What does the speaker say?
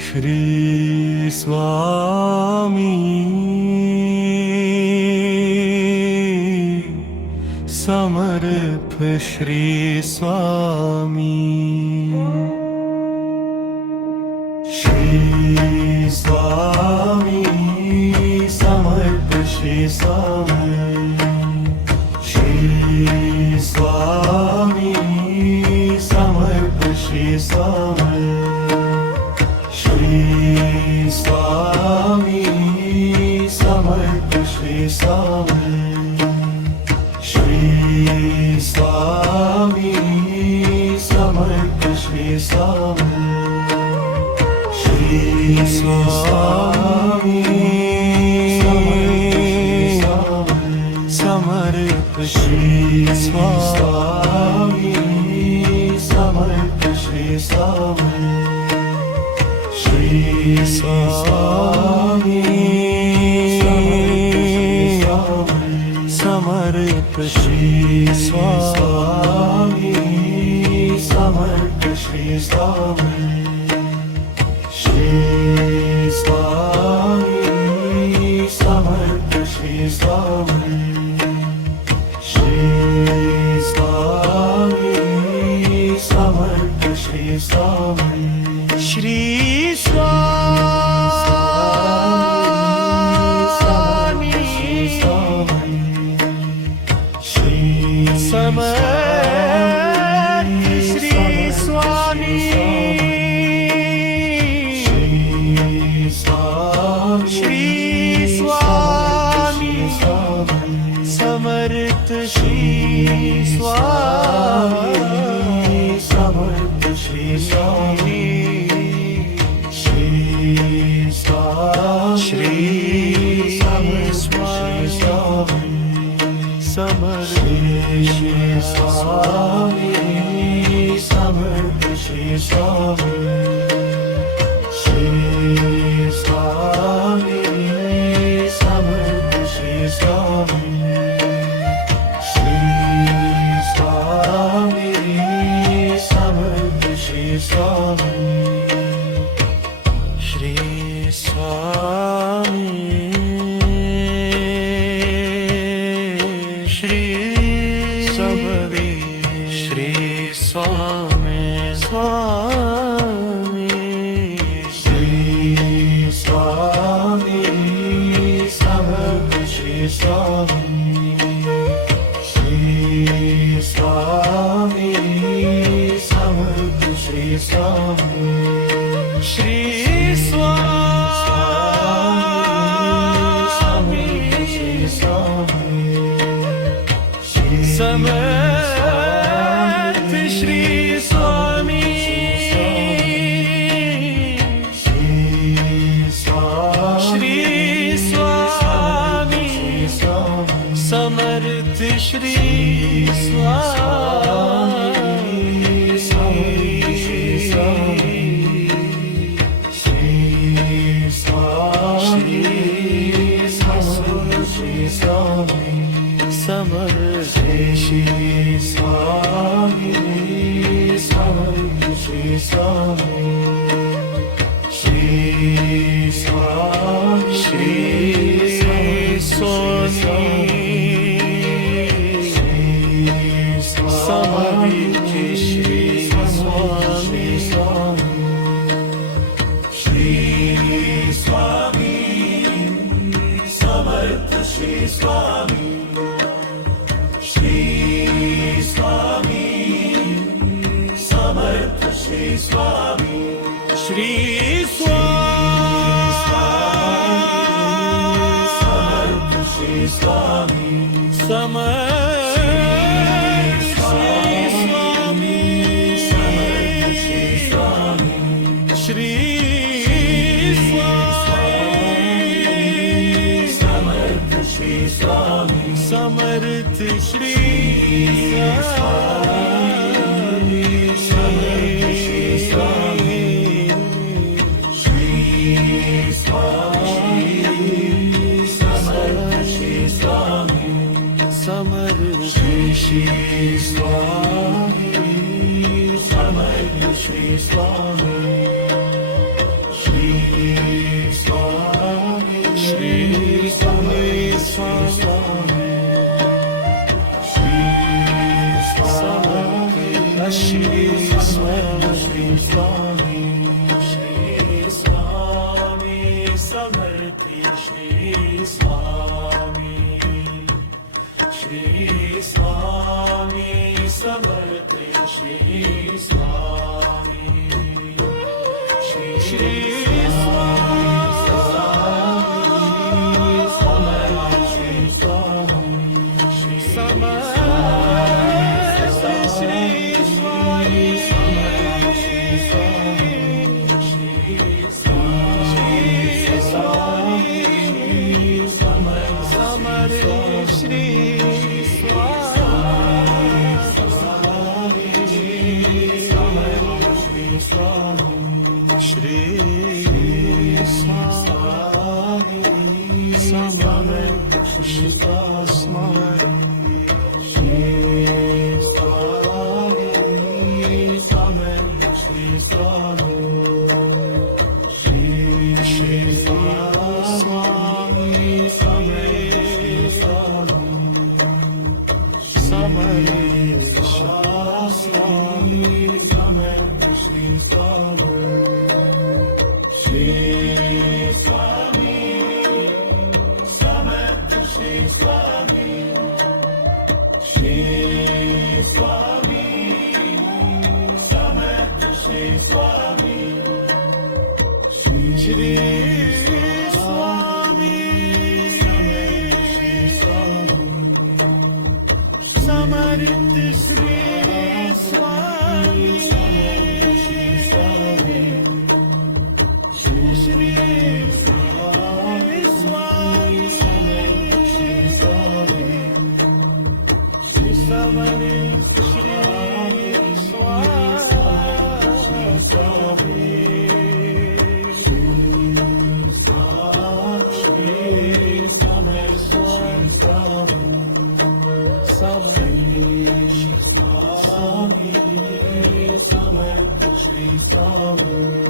Shri Swami Samarth Shri Swami Shri Swami Samarth Shri Swami Shri Swami Samarth Shri Swami Shri Swami Samarth Shri Swami Shri Swami Samarth Shri Swami Shri Swami Samarth Shri Swami Samarth Shri Swami Shri Swami Samarth Shri Swami Samarth Shri Swami Shri Swami Samarth Shri Swami Shri Swami Samarth Shri Swami Shri Swami Shri Samarth Shri Swami Shri Swami Samarth Shri Swami Samarth Shri Swami Shri Swami Samarth Shri Swami Samarth Shri Swami Shri Swami Samarth Shri Swami Shri Swami Samarth Shri Swami Shri Swami Shri Swami Shri Swami Swami Shri Swami Samarth Shri Swami Shri Swami Samarth Shri Swami Shri Swami Shri Swami Samarth Shri Swami Shri Swami Samarth Shri Samarth Shri Swami Samarth Shri Swami Shri Swami Shri Swami Samarth Shri Swami Shri Swami Samarth Shri Swami Shri Swami Samarth Shri Swami Shri Samarth Shri Swami Samarth Shri Swami Samarth Shri Swami Shri Samarth Shri Swami Samarth Shri Shri Swami Samarth Shri Swami Swami, Shri Swami Samarthi, Shri Swami, Shri Swami Samarthi, Shri Swami, Shri Swami,